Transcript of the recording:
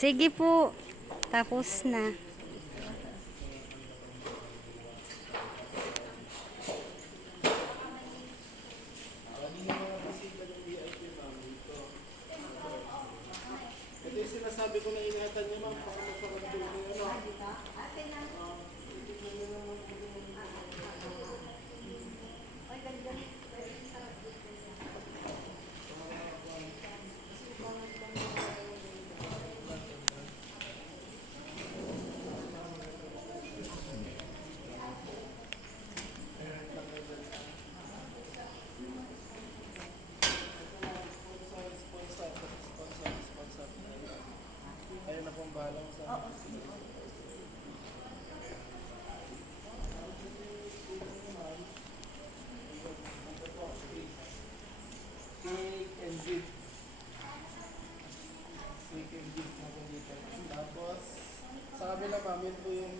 Sige po. Tapos na. Ito yung sinasabi ko na ingatan niyo, ma'am. Baka magpapagdo niyo, ano? Sponsor. Ayun na pong balang sa... Cake and gift. Cake and gift na po dito. Tapos, sa kabila pa, po yung